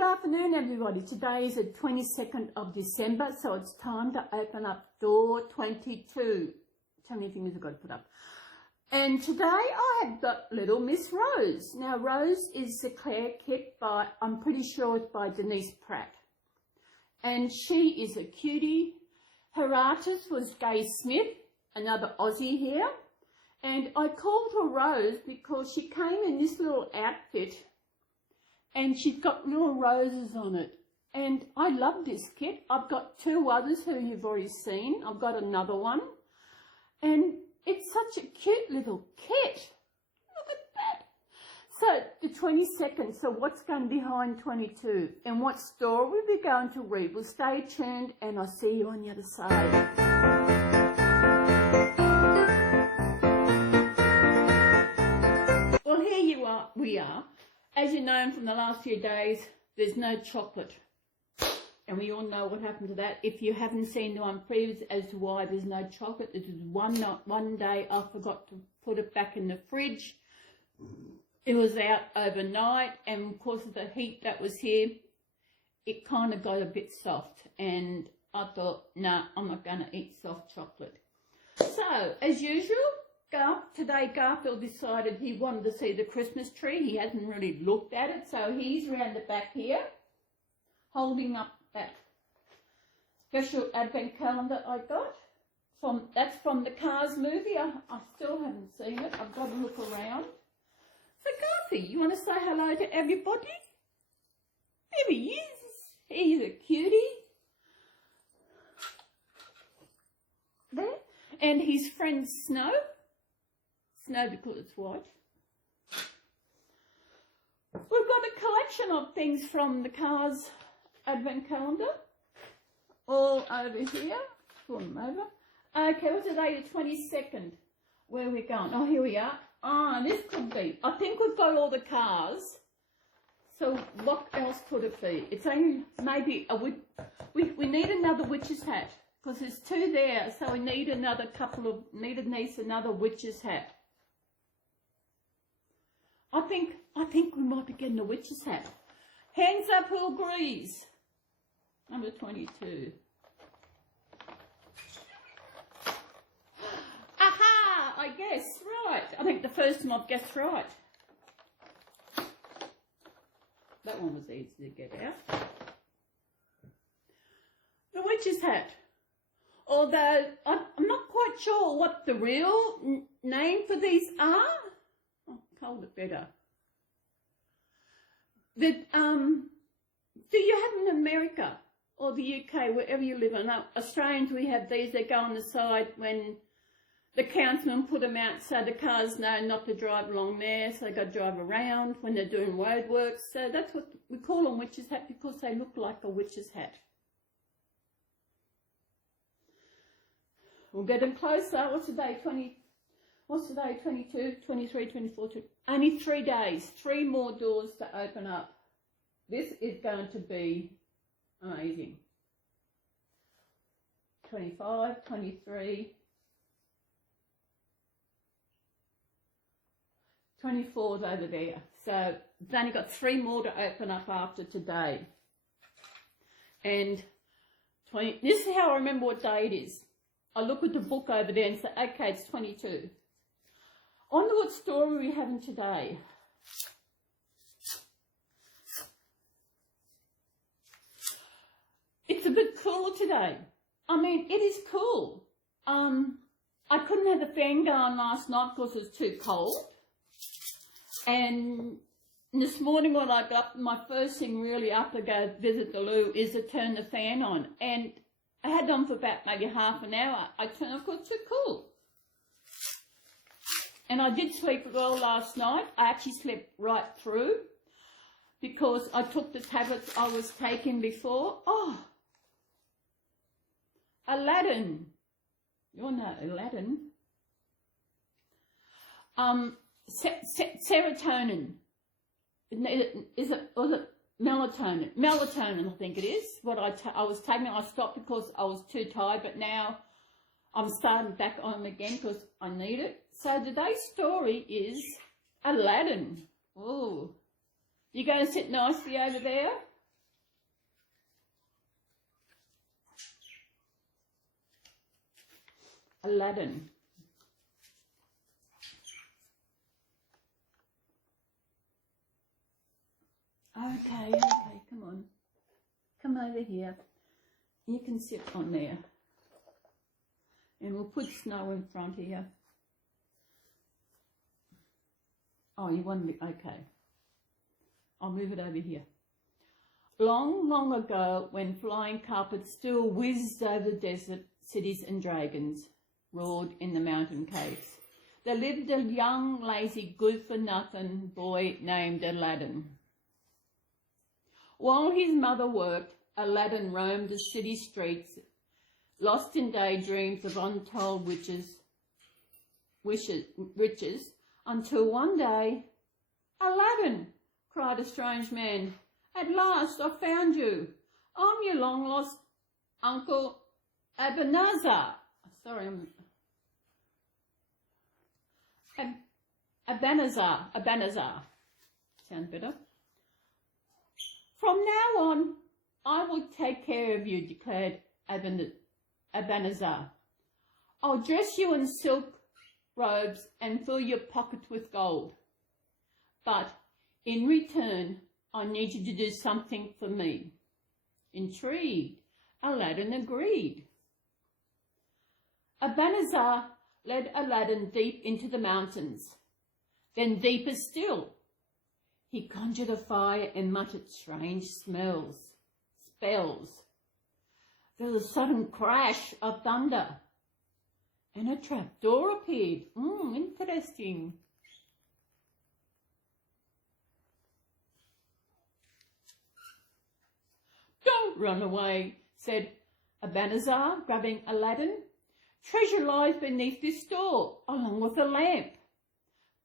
good afternoon everybody. Today is the 22nd of December, so it's time to open up door 22. How many things I've got to put up? And today I have got little Miss Rose. Now Rose is the Claire kit by, I'm pretty sure it's by Denise Pratt. And she is a cutie. Her artist was Gaye Smith, another Aussie here. And I called her Rose because she came in this little outfit and she's got little roses on it. And I love this kit. I've got two others who you've already seen. I've got another one. And it's such a cute little kit. Look at that. So the 22nd, so what's going behind 22? And what story we're going to read? Well, stay tuned and I'll see you on the other side. Well, here we are. As you know from the last few days, there's no chocolate. And we all know what happened to that. If you haven't seen the one previous as to why there's no chocolate, this is one day I forgot to put it back in the fridge. It was out overnight, and because of the heat that was here, it kind of got a bit soft. And I thought, no, I'm not going to eat soft chocolate. So, as usual, today Garfield decided he wanted to see the Christmas tree. He hasn't really looked at it, so he's around the back here, holding up that special advent calendar I got. That's from the Cars movie. I still haven't seen it. I've got to look around. So Garfield, you want to say hello to everybody? There he is. He's a cutie. There. And his friend Snow. Snow because it's white. We've got a collection of things from the Cars advent calendar. All over here. Pull them over. Okay, what's today? The 22nd. Where are we going? Oh, here we are. Ah, this could be. I think we've got all the cars. So what else could it be? It's only maybe we need another witch's hat because there's two there. So we need another another witch's hat. I think we might be getting a witch's hat. Hands up who agrees. Number 22. Aha! I guess right. I think the first time I've guessed right. That one was easy to get out. The witch's hat. Although I'm not quite sure what the real name for these are. I'll hold it better. Do you have in America or the UK, wherever you live in? Australians, we have these. They go on the side when the councilman put them out so the cars know not to drive along there, so they got to drive around when they're doing road works. So that's what we call them witch's hat because they look like a witch's hat. We'll get them closer. What's today? 22, 23, 24, only 3 days. 3 more doors to open up. This is going to be amazing. 25, 23, 24's over there. So it's only got 3 more to open up after today. And this is how I remember what day it is. I look at the book over there and say, okay, it's 22. I wonder what story we're having today. It's a bit cooler today. I mean, it is cool. I couldn't have the fan going last night because it was too cold. And this morning when I got up, my first thing really after I go visit the loo is to turn the fan on. And I had it on for about maybe half an hour. I turned it off because it's too cool. And I did sleep well last night. I actually slept right through because I took the tablets I was taking before. Oh, Aladdin. You all know Aladdin. Serotonin. Was it melatonin? Melatonin, I think it is. What I was taking. I stopped because I was too tired, but now I'm starting back on them again because I need it. So today's story is Aladdin. Oh, you going to sit nicely over there? Aladdin. Okay, come on. Come over here. You can sit on there. And we'll put snow in front here. Oh, you want me? Okay. I'll move it over here. Long, long ago, when flying carpets still whizzed over desert cities and dragons roared in the mountain caves, there lived a young, lazy, good-for-nothing boy named Aladdin. While his mother worked, Aladdin roamed the city streets, lost in daydreams of untold riches, until one day, "Aladdin," cried a strange man, "at last I've found you. I'm your long-lost Uncle Ebenezer." Sorry, Ebenezer. Sounds better. "From now on, I will take care of you," declared Ebenezer. "I'll dress you in silk robes and fill your pockets with gold. But in return, I need you to do something for me." Intrigued, Aladdin agreed. Ebenezer led Aladdin deep into the mountains. Then deeper still, he conjured a fire and muttered strange spells. There was a sudden crash of thunder, and a trap door appeared. Interesting. "Don't run away," said Ebenezer, grabbing Aladdin. "Treasure lies beneath this door, along with a lamp.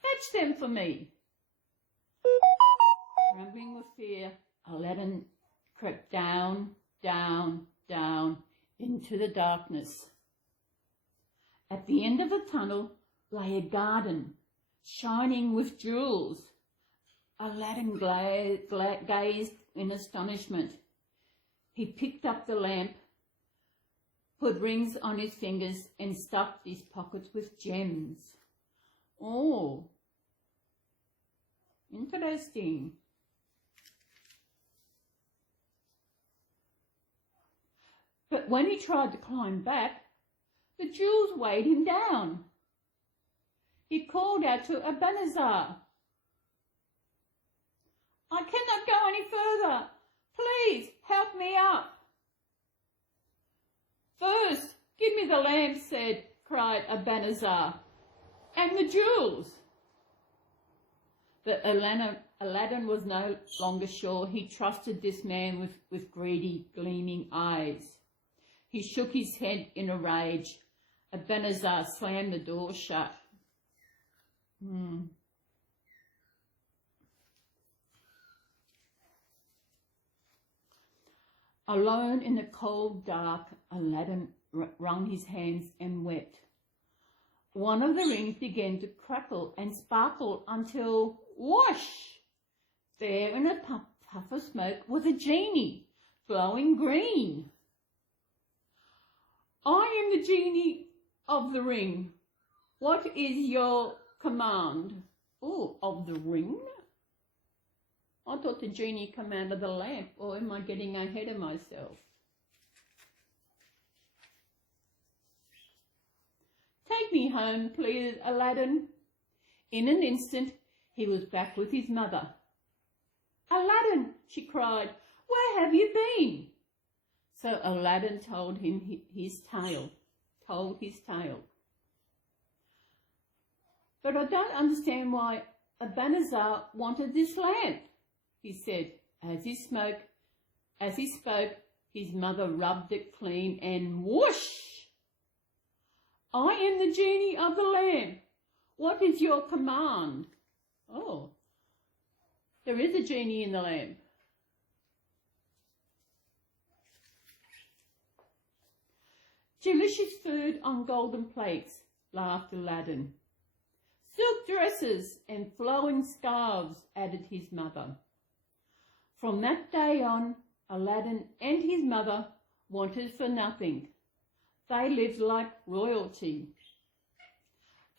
Fetch them for me." Trembling with fear, Aladdin crept down into the darkness. At the end of the tunnel lay a garden, shining with jewels. Aladdin gazed in astonishment. He picked up the lamp, put rings on his fingers, and stuffed his pockets with gems. Oh, interesting. But when he tried to climb back, the jewels weighed him down. He called out to Ebenezer, "I cannot go any further. Please help me up." "First, give me the lamp," cried Ebenezer, "and the jewels." But Aladdin was no longer sure. He trusted this man with greedy, gleaming eyes. He shook his head in a rage. Ebenezer slammed the door shut. Alone in the cold dark, Aladdin wrung his hands and wept. One of the rings began to crackle and sparkle until, whoosh! There in a puff of smoke was a genie, glowing green. "I am the genie of the ring. What is your command?" "Oh, of the ring? I thought the genie commanded the lamp, or am I getting ahead of myself?" "Take me home, pleaded Aladdin. In an instant, he was back with his mother. "Aladdin," she cried, "where have you been?" So Aladdin told his tale. "But I don't understand why Ebenezer wanted this lamp," he said. As he spoke, his mother rubbed it clean and whoosh! "I am the genie of the lamp. What is your command?" Oh, there is a genie in the lamp. "Delicious food on golden plates," laughed Aladdin. "Silk dresses and flowing scarves," added his mother. From that day on, Aladdin and his mother wanted for nothing. They lived like royalty.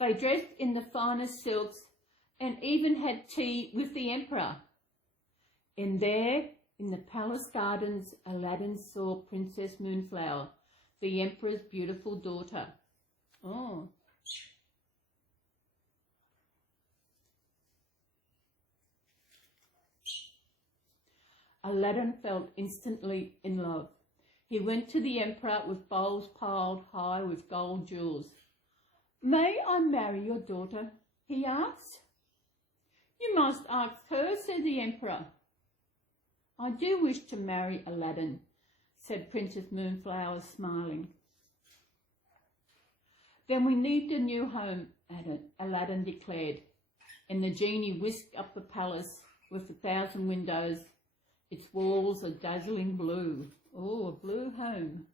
They dressed in the finest silks and even had tea with the emperor. And there, in the palace gardens, Aladdin saw Princess Moonflower, the emperor's beautiful daughter. Oh. Aladdin felt instantly in love. He went to the emperor with bowls piled high with gold jewels. "May I marry your daughter?" he asked. "You must ask her," said the emperor. "I do wish to marry Aladdin," said Princess Moonflower, smiling. "Then we need a new home," Aladdin declared, and the genie whisked up the palace with 1,000 windows. Its walls a dazzling blue. Oh, a blue home.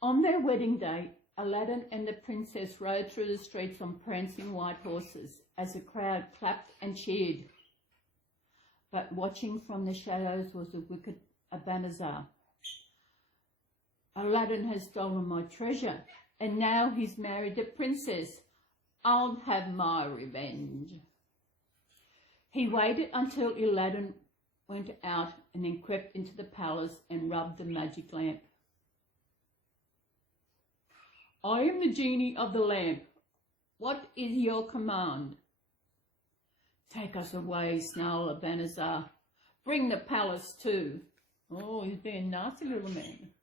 On their wedding day, Aladdin and the princess rode through the streets on prancing white horses as the crowd clapped and cheered. But watching from the shadows was the wicked Abanazar. "Aladdin has stolen my treasure, and now he's married a princess. I'll have my revenge." He waited until Aladdin went out and then crept into the palace and rubbed the magic lamp. "I am the genie of the lamp. What is your command?" "Take us away," snarled Abanazar. "Bring the palace too." Oh, he's being a nasty little man.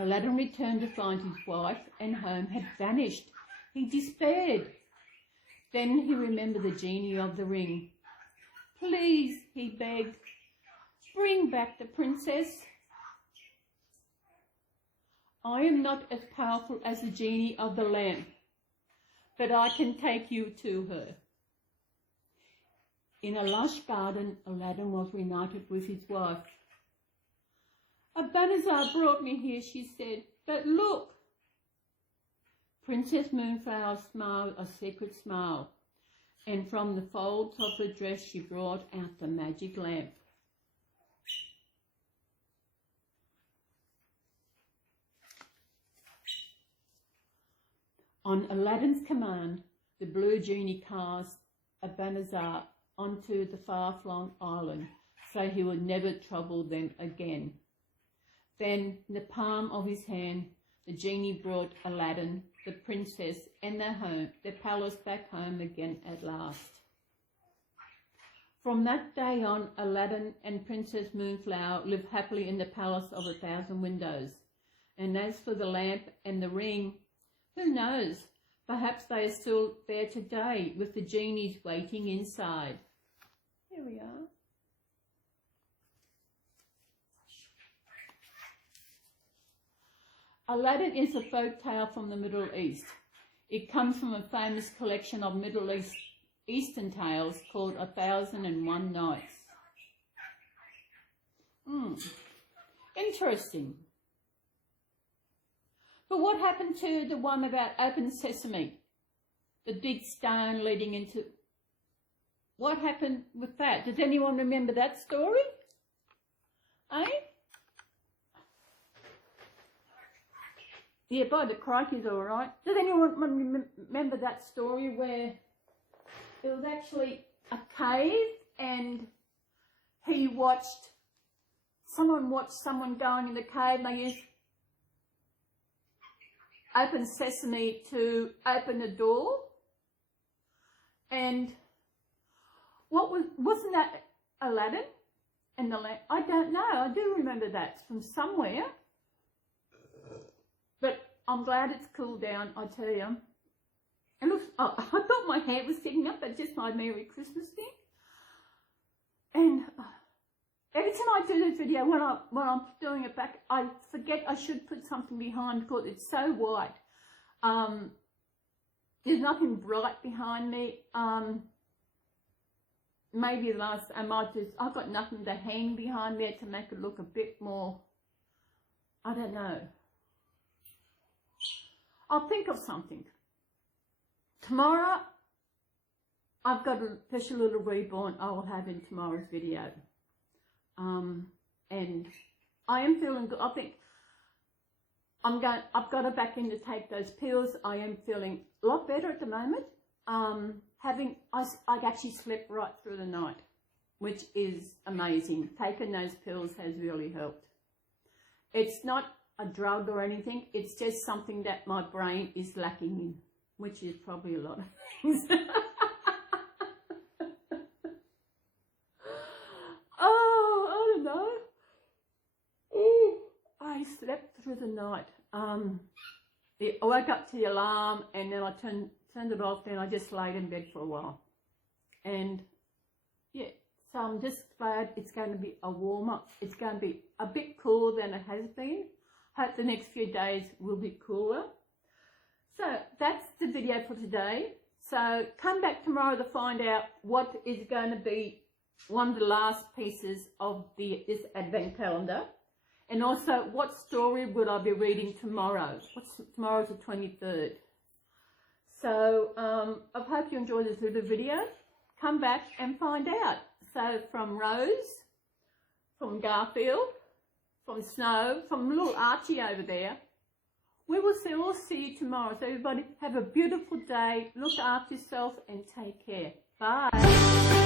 Aladdin returned to find his wife and home had vanished. He despaired. Then he remembered the genie of the ring. "Please," he begged, "bring back the princess. I am not as powerful as the genie of the lamp, but I can take you to her." In a lush garden, Aladdin was reunited with his wife. "Abanazar brought me here," she said, "but look." Princess Moonflower smiled a secret smile, and from the folds of her dress she brought out the magic lamp. On Aladdin's command, the blue genie cast Abanazar onto the far-flung island, so he would never trouble them again. Then, in the palm of his hand, the genie brought Aladdin, the princess, and their palace back home again at last. From that day on, Aladdin and Princess Moonflower lived happily in the palace of 1,000 windows. And as for the lamp and the ring, who knows? Perhaps they are still there today with the genies waiting inside. Here we are. Aladdin is a folk tale from the Middle East. It comes from a famous collection of Middle Eastern tales called 1001 Nights. Interesting. But what happened to the one about open sesame? The big stone leading into... What happened with that? Does anyone remember that story? Eh? Yeah, by the crikey's all right. Does anyone remember that story where it was actually a cave and someone watched someone going in the cave and they used open sesame to open the door? And wasn't that Aladdin and the lamp? I don't know. I do remember that from somewhere. But I'm glad it's cooled down, I tell you. It looks, I thought my hair was sticking up. That's just my Merry Christmas thing. And every time I do this video, when I'm doing it back, I forget I should put something behind because it's so white. There's nothing bright behind me. Maybe I've got nothing to hang behind there to make it look a bit more, I don't know. I'll think of something. Tomorrow, I've got a special little reborn I will have in tomorrow's video. And I am feeling good. I think I've got to back in to take those pills. I am feeling a lot better at the moment. I actually slept right through the night, which is amazing. Taking those pills has really helped. It's not a drug or anything. It's just something that my brain is lacking in, which is probably a lot of things. Oh, I don't know. Ooh, I slept through the night. I woke up to the alarm, and then I turned it off, and I just laid in bed for a while. And yeah, so I'm just glad it's going to be a warmer. It's going to be a bit cooler than it has been. Hope the next few days will be cooler. So that's the video for today. So come back tomorrow to find out what is going to be one of the last pieces of this advent calendar. And also, what story would I be reading tomorrow? Tomorrow's the 23rd. So I hope you enjoyed this little video. Come back and find out. So from Rose, from Garfield, from Snow, from little Archie over there, we will all see you tomorrow. So everybody have a beautiful day. Look after yourself and take care. Bye.